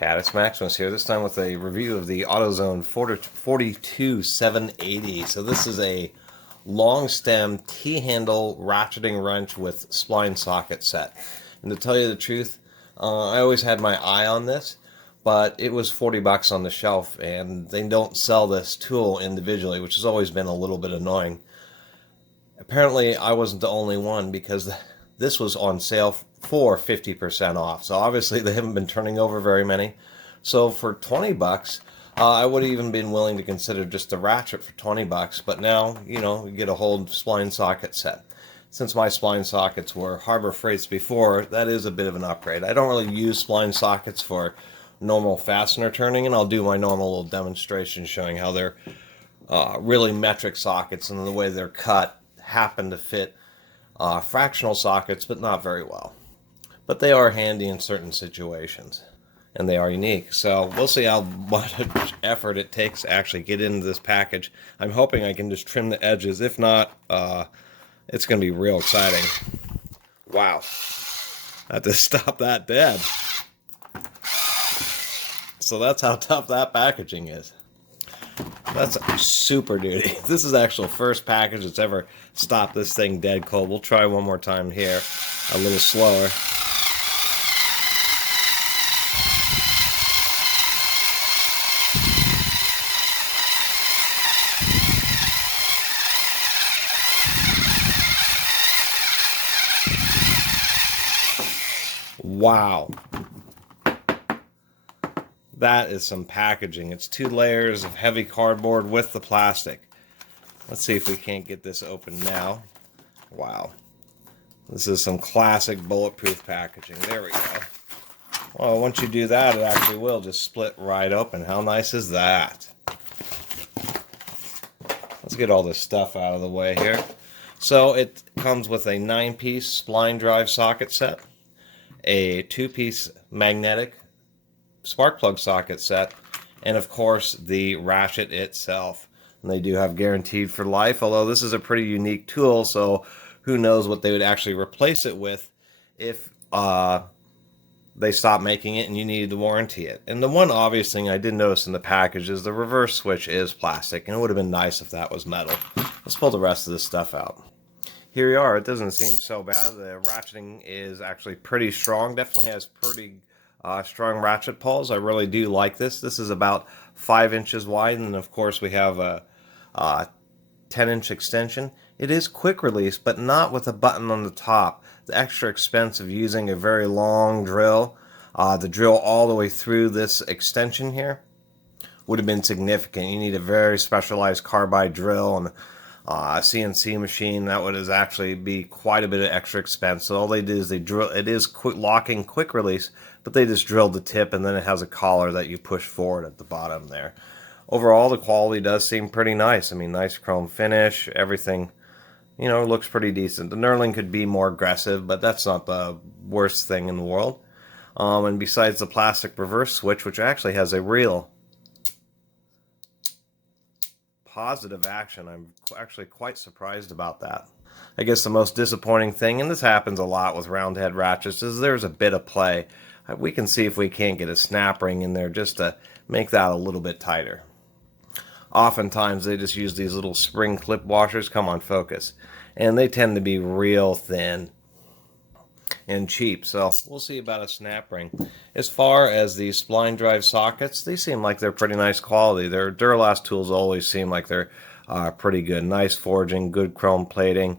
Caddis Maximus here, this time with a review of the Autozone 42780. So this is a long stem T-handle ratcheting wrench with spline socket set. And to tell you the truth, I always had my eye on this, but it was 40 bucks on the shelf, and they don't sell this tool individually, which has always been a little bit annoying. Apparently, I wasn't the only one, because this was on sale for 50% off. So obviously they haven't been turning over very many. So for 20 bucks, I would have even been willing to consider just a ratchet for 20 bucks. But now, you know, you get a whole spline socket set. Since my spline sockets were Harbor Freight's before, that is a bit of an upgrade. I don't really use spline sockets for normal fastener turning, and I'll do my normal little demonstration showing how they're really metric sockets, and the way they're cut happen to fit fractional sockets, but not very well. But they are handy in certain situations, and they are unique. So we'll see how much effort it takes to actually get into this package. I'm hoping I can just trim the edges. If not, it's going to be real exciting. Wow. I have to stop that dead. So that's how tough that packaging is. That's super duty. This is the actual first package that's ever stopped this thing dead cold. We'll try one more time here, a little slower. Wow. That is some packaging. It's 2 layers of heavy cardboard with the plastic. Let's see if we can't get this open now. Wow. This is some classic bulletproof packaging. There we go. Well, once you do that, it actually will just split right open. How nice is that? Let's get all this stuff out of the way here. So it comes with a 9-piece spline drive socket set, a 2-piece magnetic spark plug socket set, and of course the ratchet itself. And they do have guaranteed for life, although this is a pretty unique tool, so who knows what they would actually replace it with if they stopped making it and you needed to warranty it. And the one obvious thing I did notice in the package is the reverse switch is plastic, and it would have been nice if that was metal. Let's pull the rest of this stuff out. Here we are. It doesn't seem so bad. The ratcheting is actually pretty strong. Definitely has pretty strong ratchet pulls. I really do like this. This is about 5 inches wide, and of course we have a 10-inch extension. It is quick release, but not with a button on the top. The extra expense of using a very long drill, the drill all the way through this extension here, would have been significant. You need a very specialized carbide drill and a CNC machine. That would actually be quite a bit of extra expense. So all they did is they drill. It is locking quick release, but they just drilled the tip, and then it has a collar that you push forward at the bottom there. Overall, the quality does seem pretty nice. I mean, nice chrome finish, everything, you know, looks pretty decent. The knurling could be more aggressive, but that's not the worst thing in the world. And besides the plastic reverse switch, which actually has a real positive action, I'm actually quite surprised about that. I guess the most disappointing thing, and this happens a lot with round head ratchets, is there's a bit of play. We can see if we can't get a snap ring in there just to make that a little bit tighter. Oftentimes they just use these little spring clip washers. Come on, focus. And they tend to be real thin and cheap, so we'll see about a snap ring. As far as the spline drive sockets, they seem like they're pretty nice quality. Their DuraLast tools always seem like they're pretty good. Nice forging, good chrome plating.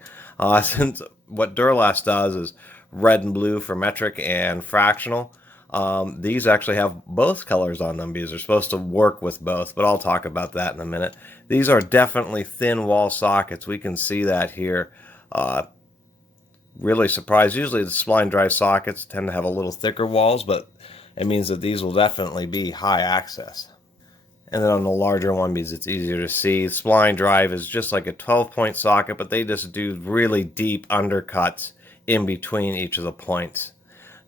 Since what DuraLast does is red and blue for metric and fractional, these actually have both colors on them because they're supposed to work with both, but I'll talk about that in a minute. These are definitely thin wall sockets. We can see that here. Really surprised. Usually the spline drive sockets tend to have a little thicker walls, but it means that these will definitely be high access. And then on the larger one, because it's easier to see, spline drive is just like a 12-point socket, but they just do really deep undercuts in between each of the points.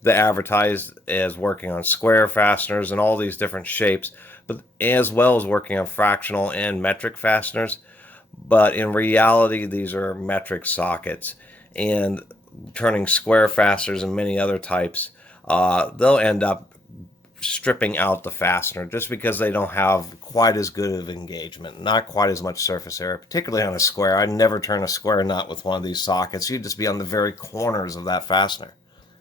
They advertised as working on square fasteners and all these different shapes, but as well as working on fractional and metric fasteners. But in reality, these are metric sockets, and turning square fasteners and many other types, they'll end up stripping out the fastener just because they don't have quite as good of engagement, not quite as much surface area, particularly on a square. I'd never turn a square nut with one of these sockets. You'd just be on the very corners of that fastener.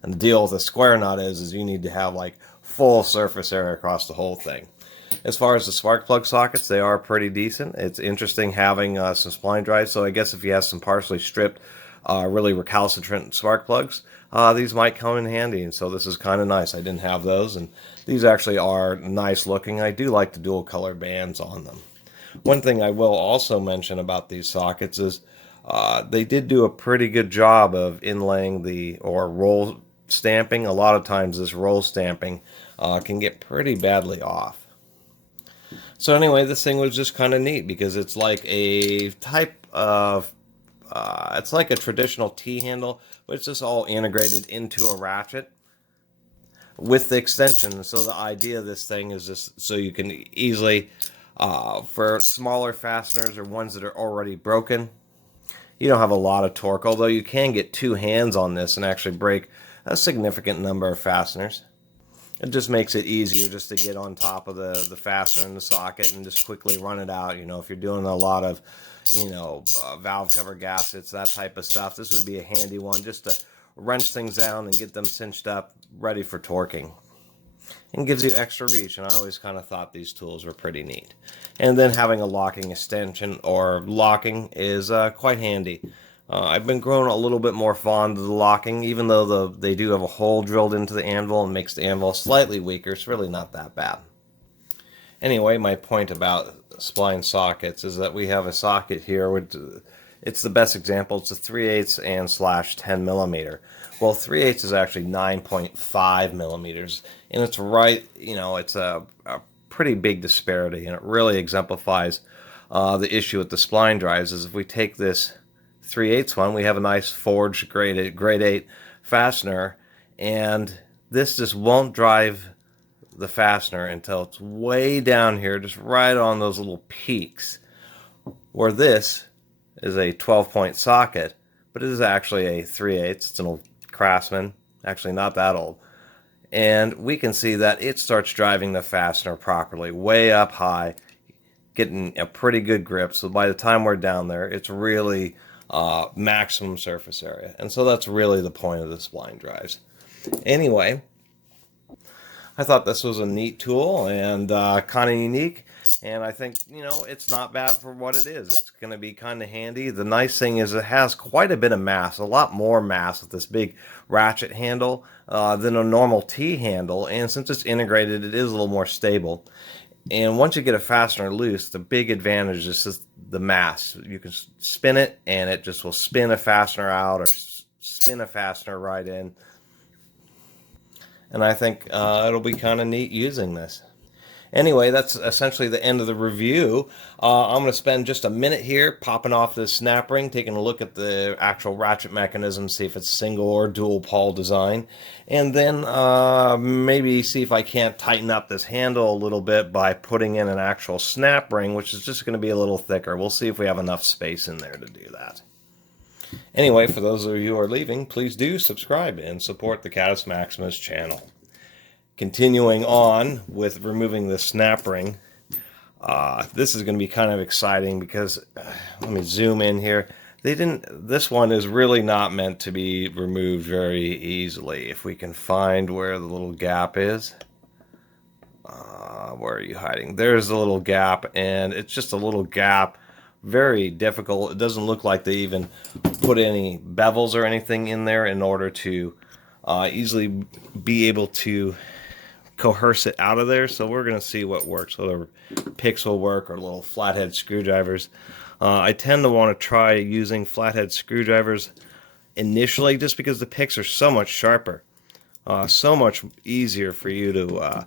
And the deal with a square nut is you need to have like full surface area across the whole thing. As far as the spark plug sockets, they are pretty decent. It's interesting having some spline drives, so I guess if you have some partially stripped, really recalcitrant spark plugs, these might come in handy, and so this is kind of nice. I didn't have those, and these actually are nice looking. I do like the dual color bands on them. One thing I will also mention about these sockets is they did do a pretty good job of inlaying or roll stamping. A lot of times this roll stamping can get pretty badly off. So anyway, this thing was just kind of neat because it's like a type of, it's like a traditional T-handle, but it's just all integrated into a ratchet with the extension. So the idea of this thing is just so you can easily, for smaller fasteners or ones that are already broken, you don't have a lot of torque, although you can get two hands on this and actually break a significant number of fasteners. It just makes it easier just to get on top of the fastener in the socket and just quickly run it out. You know, if you're doing a lot of, valve cover gaskets, that type of stuff, this would be a handy one just to wrench things down and get them cinched up, ready for torquing. And gives you extra reach, and I always kind of thought these tools were pretty neat. And then having a locking extension or locking is quite handy. I've been growing a little bit more fond of the locking, even though they do have a hole drilled into the anvil and makes the anvil slightly weaker. It's really not that bad. Anyway, my point about spline sockets is that we have a socket here. It's the best example. It's a 3/8 and /10 millimeter. Well, 3/8 is actually 9.5 millimeters, and it's right, it's a pretty big disparity, and it really exemplifies the issue with the spline drives. Is if we take this 3/8 one, we have a nice forged grade 8 fastener, and this just won't drive the fastener until it's way down here, just right on those little peaks, where this is a 12-point socket, but it is actually a 3/8. It's an old Craftsman, actually not that old, and we can see that it starts driving the fastener properly, way up high, getting a pretty good grip. So by the time we're down there, it's really maximum surface area, and so that's really the point of the spline drives. Anyway, I thought this was a neat tool and kind of unique, and I think it's not bad for what it is. It's going to be kind of handy. The nice thing is it has quite a bit of mass, a lot more mass with this big ratchet handle than a normal T handle, and since it's integrated, it is a little more stable. And once you get a fastener loose, the big advantage is just the mass. You can spin it, and it just will spin a fastener out or spin a fastener right in. And I think it'll be kind of neat using this. Anyway, that's essentially the end of the review. I'm going to spend just a minute here popping off this snap ring, taking a look at the actual ratchet mechanism, see if it's single or dual pawl design, and then maybe see if I can't tighten up this handle a little bit by putting in an actual snap ring, which is just going to be a little thicker. We'll see if we have enough space in there to do that. Anyway, for those of you who are leaving, please do subscribe and support the Catus Maximus channel. Continuing on with removing the snap ring, this is going to be kind of exciting because, let me zoom in here. This one is really not meant to be removed very easily. If we can find where the little gap is. Where are you hiding? There's the little gap, and it's just a little gap. Very difficult. It doesn't look like they even put any bevels or anything in there in order to easily be able to coerce it out of there. So we're going to see what works, whether picks will work or little flathead screwdrivers. I tend to want to try using flathead screwdrivers initially just because the picks are so much sharper, so much easier for you to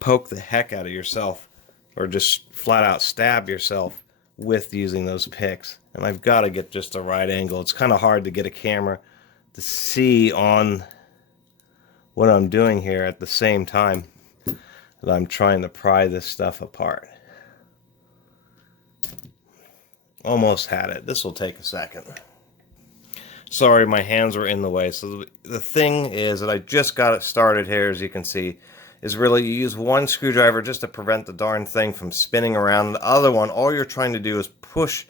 poke the heck out of yourself or just flat out stab yourself with using those picks. And I've got to get just the right angle. It's kind of hard to get a camera to see on what I'm doing here at the same time that I'm trying to pry this stuff apart. Almost had it. This will take a second. Sorry, my hands were in the way. So the thing is that I just got it started here, as you can see. is really you use one screwdriver just to prevent the darn thing from spinning around. The other one, all you're trying to do is push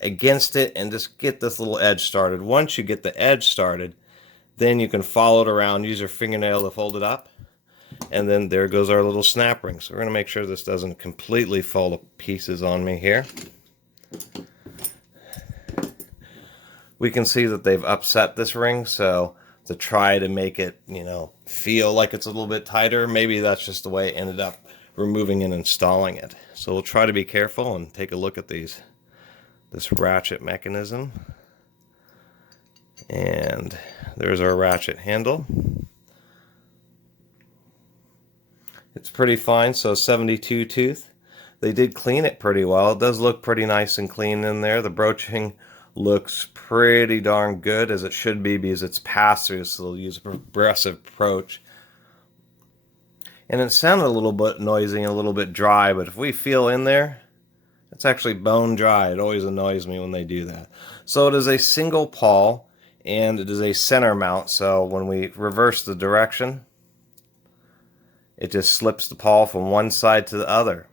against it and just get this little edge started. Once you get the edge started, then you can follow it around, use your fingernail to fold it up, and then there goes our little snap ring. So we're going to make sure this doesn't completely fall to pieces on me here. We can see that they've upset this ring, so to try to make it, you know, feel like it's a little bit tighter, maybe that's just the way it ended up removing and installing it. So we'll try to be careful and take a look at this ratchet mechanism. And there's our ratchet handle. It's pretty fine, so 72 tooth. They did clean it pretty well. It does look pretty nice and clean in there. The broaching looks pretty darn good, as it should be, because it's pass-through, so they'll use a progressive approach. And it sounded a little bit noisy and a little bit dry, but if we feel in there, it's actually bone dry. It always annoys me when they do that. So it is a single pawl, and it is a center mount, so when we reverse the direction, it just slips the pawl from one side to the other.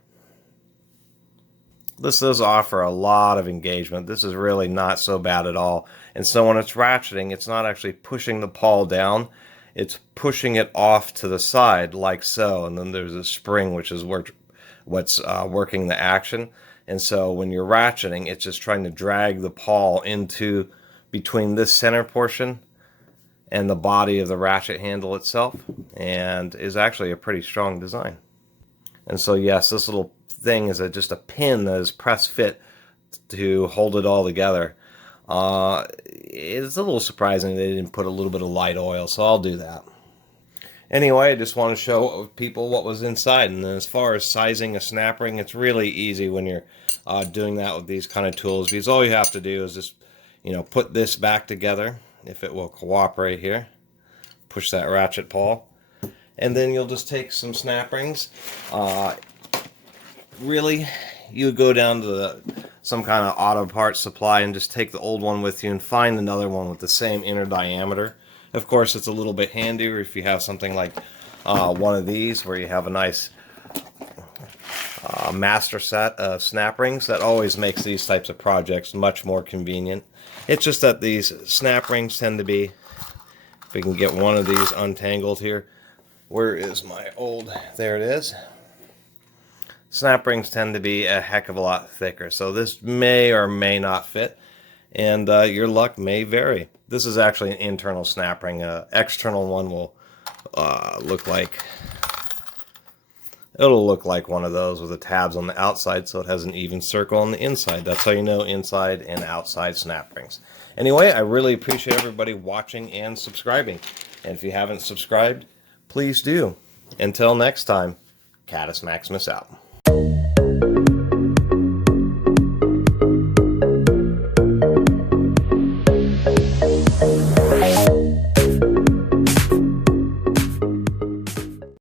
This does offer a lot of engagement. This is really not so bad at all. And so when it's ratcheting, it's not actually pushing the pawl down. It's pushing it off to the side, like so. And then there's a spring, which is what's working the action. And so when you're ratcheting, it's just trying to drag the pawl into between this center portion and the body of the ratchet handle itself, and is actually a pretty strong design. And so yes, this little thing is just a pin that is press fit to hold it all together. It's a little surprising they didn't put a little bit of light oil, so I'll do that. Anyway, I just want to show people what was inside. And then as far as sizing a snap ring, it's really easy when you're doing that with these kind of tools, because all you have to do is just, you know, put this back together, if it will cooperate here. Push that ratchet pawl, and then you'll just take some snap rings. Really, you would go down to some kind of auto parts supply and just take the old one with you and find another one with the same inner diameter. Of course, it's a little bit handier if you have something like one of these, where you have a nice master set of snap rings. That always makes these types of projects much more convenient. It's just that these snap rings tend to be, if we can get one of these untangled here. Where is my old, there it is. Snap rings tend to be a heck of a lot thicker, so this may or may not fit, and your luck may vary. This is actually an internal snap ring. External one will look like, it'll look like one of those with the tabs on the outside, so it has an even circle on the inside. That's how you know inside and outside snap rings. Anyway, I really appreciate everybody watching and subscribing, and if you haven't subscribed, please do. Until next time, Catus Maximus out.